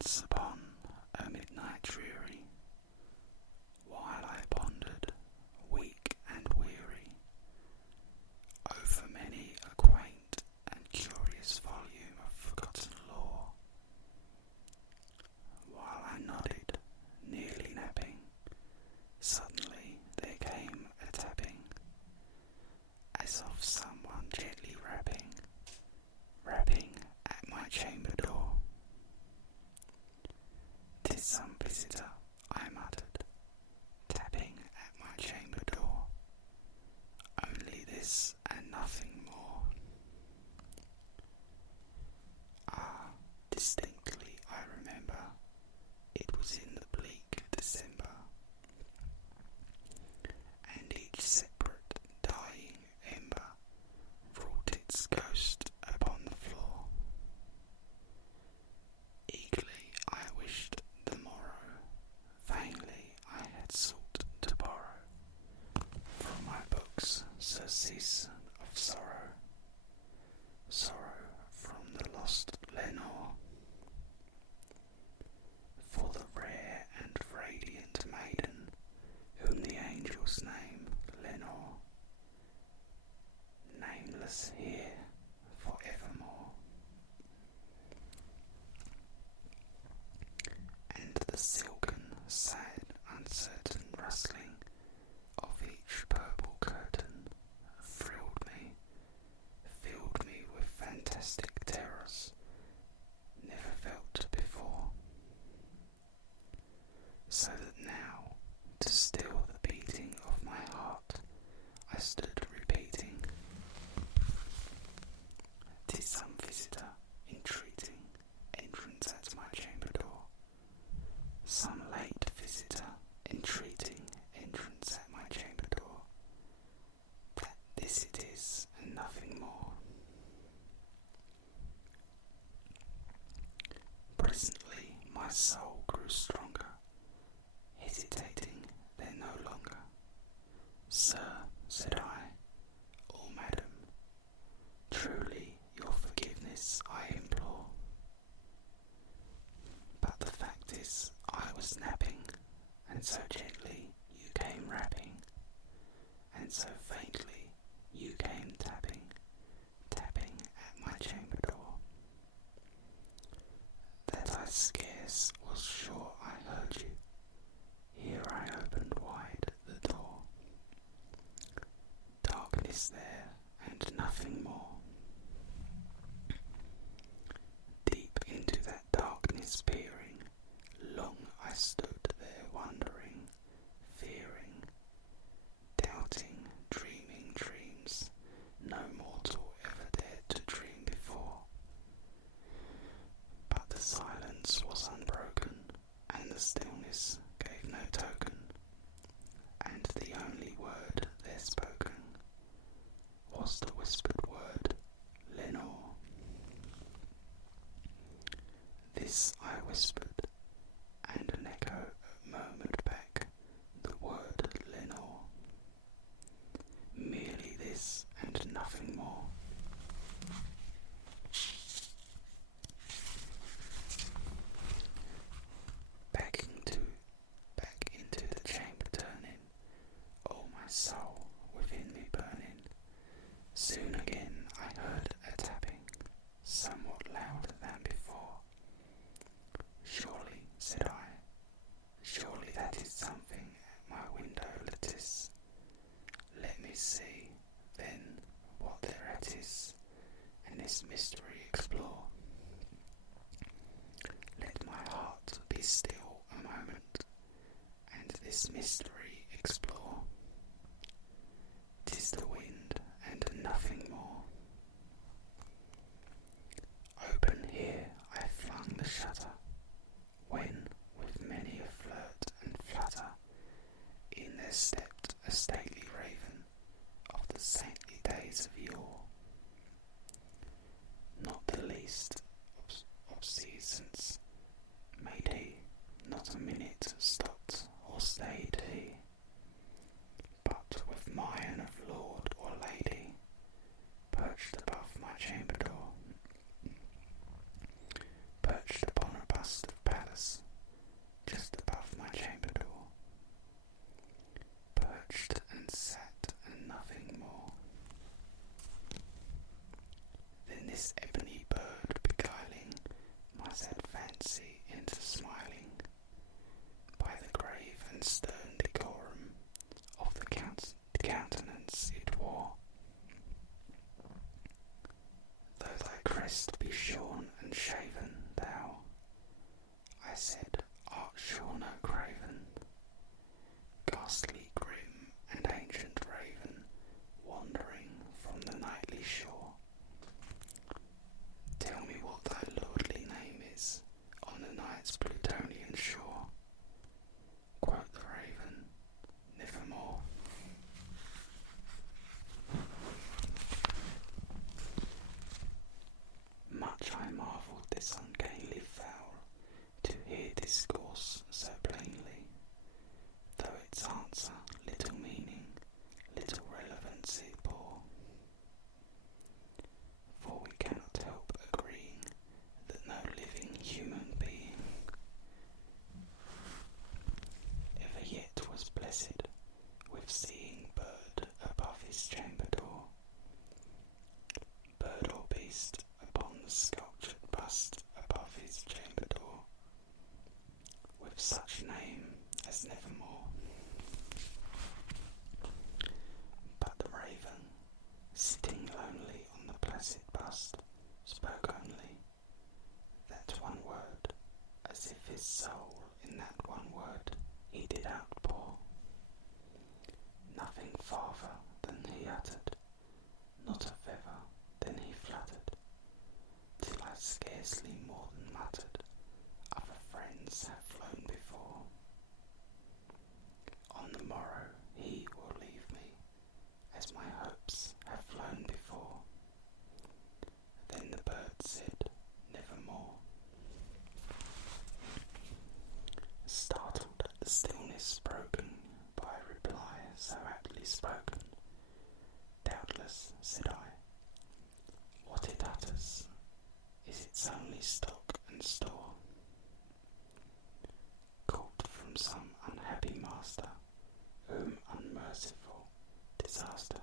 Once upon a midnight dreary, while I pondered, weak and weary, over many a quaint and curious volume of forgotten lore, while I nodded, nearly napping, suddenly there came a tapping, as of someone gently rapping at my chamber door. "'Tis some visitor," I muttered, tapping at my chamber door. "Only this and nothing more." Ah, distinctly I remember, it was in the bleak December, and each separate dying ember wrought its ghost upon the floor. Eagerly I wished the morrow, vainly I had sought to borrow from my books surcease of sorrow, sorrow from the lost Lenore, for the rare and radiant maiden whom the angels name Lenore, nameless here for evermore. And the silken, sad, uncertain rustling of each purple curtain thrilled me, filled me with fantastic terrors never felt before, so that now, to still the beating of my heart, I stood repeating, "'Tis some visitor entreating entrance at my chamber door, some late visitor entreating entrance at my chamber door, that this it is and nothing more." Presently my soul grew stronger, hesitating then no longer. "Sir," said I, "or madam, truly your forgiveness I implore. But the fact is, I was napping, and so gently you came rapping, and so faintly you came tapping at my chamber door, that I scarce was sure I heard you. Here I opened wide the door. Darkness there, and nothing more. Deep into that darkness peering, long I stood there wondering, fearing, doubting, dreaming dreams no mortal ever dared to dream before. But the silence was unbroken, and the stillness gave no token, and the only word there spoken was the whispered word, Lenore. This I whispered, and an echo murmured back the word Lenore. Merely this and nothing more. Back into the chamber turning, all my soul within me burning. Soon again I heard a tapping, somewhat louder than before. "Surely," said I, "surely that is something at my window lattice. Let me see, then, what thereat is, and this mystery explore. Let my heart be still a moment, and this mystery explore. 'Tis the wind, and nothing more." Open here I flung the shutter, when, with many a flirt and flutter, in there stepped a stately raven of the saintly days of yore. Not the least obeisance made he, not a minute stopped or stayed he, but with mien of lord or lady, perched above my chamber door, perched upon a bust of trust, spoke only that one word, as if his soul in that one word he did outpour. Nothing farther than he uttered, not a feather than he fluttered, till I scarcely more than muttered, other friends have flown before. On the morrow he will leave me, as my hopes have flown before. Then the bird said, nevermore. Startled at the stillness broken by a reply so aptly spoken, doubtless, said I, what it utters is its only stock and store, caught from some unhappy master, whom unmerciful disaster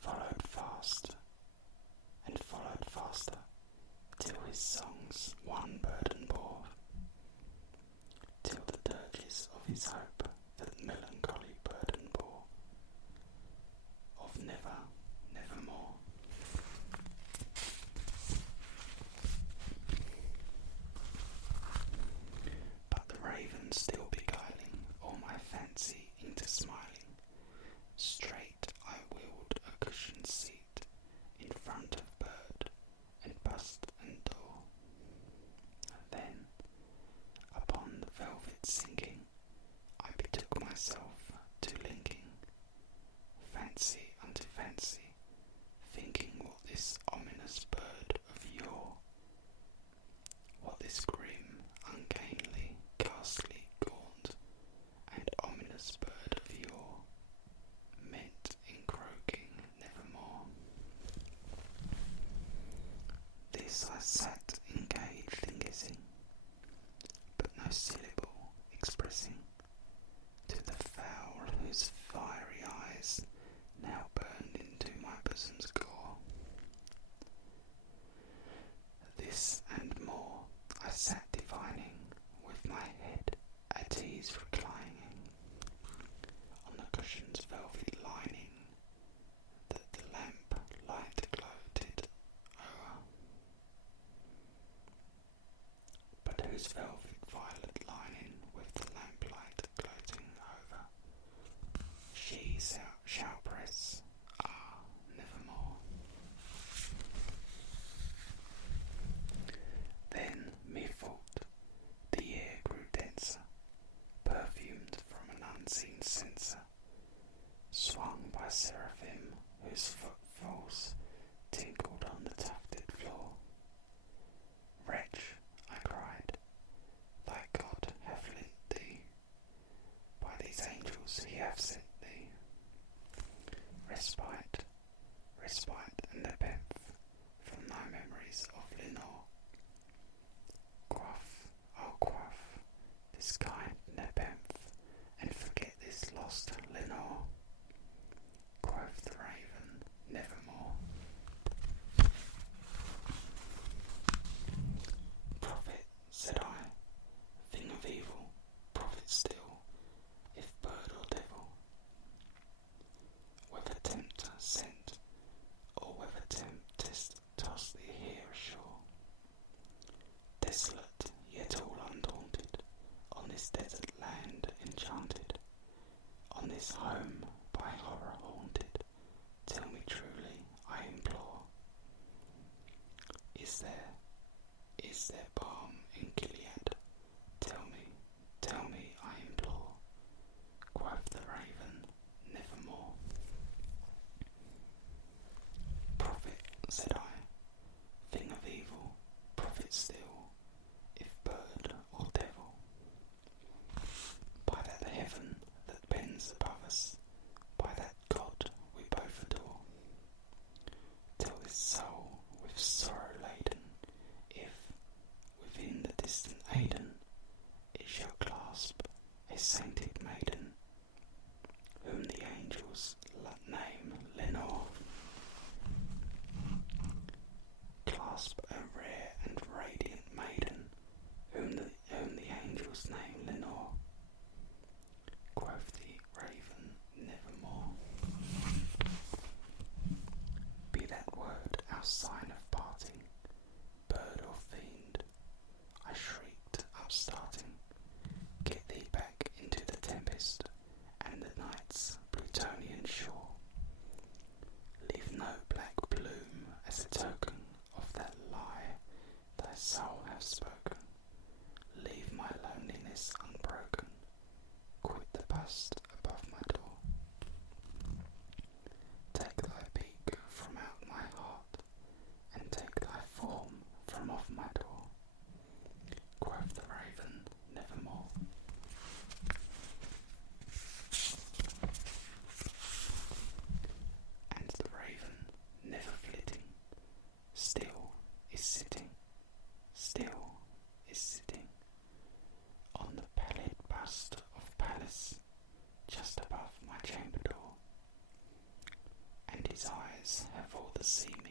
followed fast and followed faster, till his songs one burden bore, till the dirges of his hope that melancholy burden bore, of never, nevermore. But the raven still beguiling all my fancy into smiling, straight I willed a cushioned seat in front of bird and bust and door. Then, upon the velvet sinking, I betook myself to linking fancy unto fancy, thinking what this ominous bird of yore, what this grim, ungainly, ghastly, gaunt, and ominous bird of yore meant in croaking nevermore. This I sat engaged in guessing, but no syllable expressing to the fowl whose fiery eyes now burned into my bosom's gore. This and more I sat divining, with my head at ease reclining on the cushion's velvet lining, that the lamp light gloated o'er, but whose velvet violet lining with the lamplight gloating over she shall press, nevermore. Then, methought, the air grew denser, perfumed from an unseen censer, swung by seraphim whose footfalls tinkled on the tufted floor. Wretch, I cried, thy God hath lent thee, by these angels he hath sent thee, respite, and nepenthe from thy memories of Lenore. Quaff this kind nepenthe, and forget this lost Lenore. Quoth the raven, nevermore. Prophet, said I, thing of evil, prophet still, if bird or devil, whether tempter sent, or whether tempest tossed thee here ashore, desolate yet all undaunted, on this desert land enchanted, on this home by horror haunted, tell me truly, I implore, is there balm in Gilead? Tell me, I implore, quoth the raven, nevermore. Prophet, said I, thing of evil, prophet still, if bird or devil, by that heaven that bends above us, by that God we both adore, till this soul with sorrow laden, if within the distant Aidenn it shall clasp a sainted maiden, whom the angels name Lenore, clasp a rare and radiant eyes have all the seams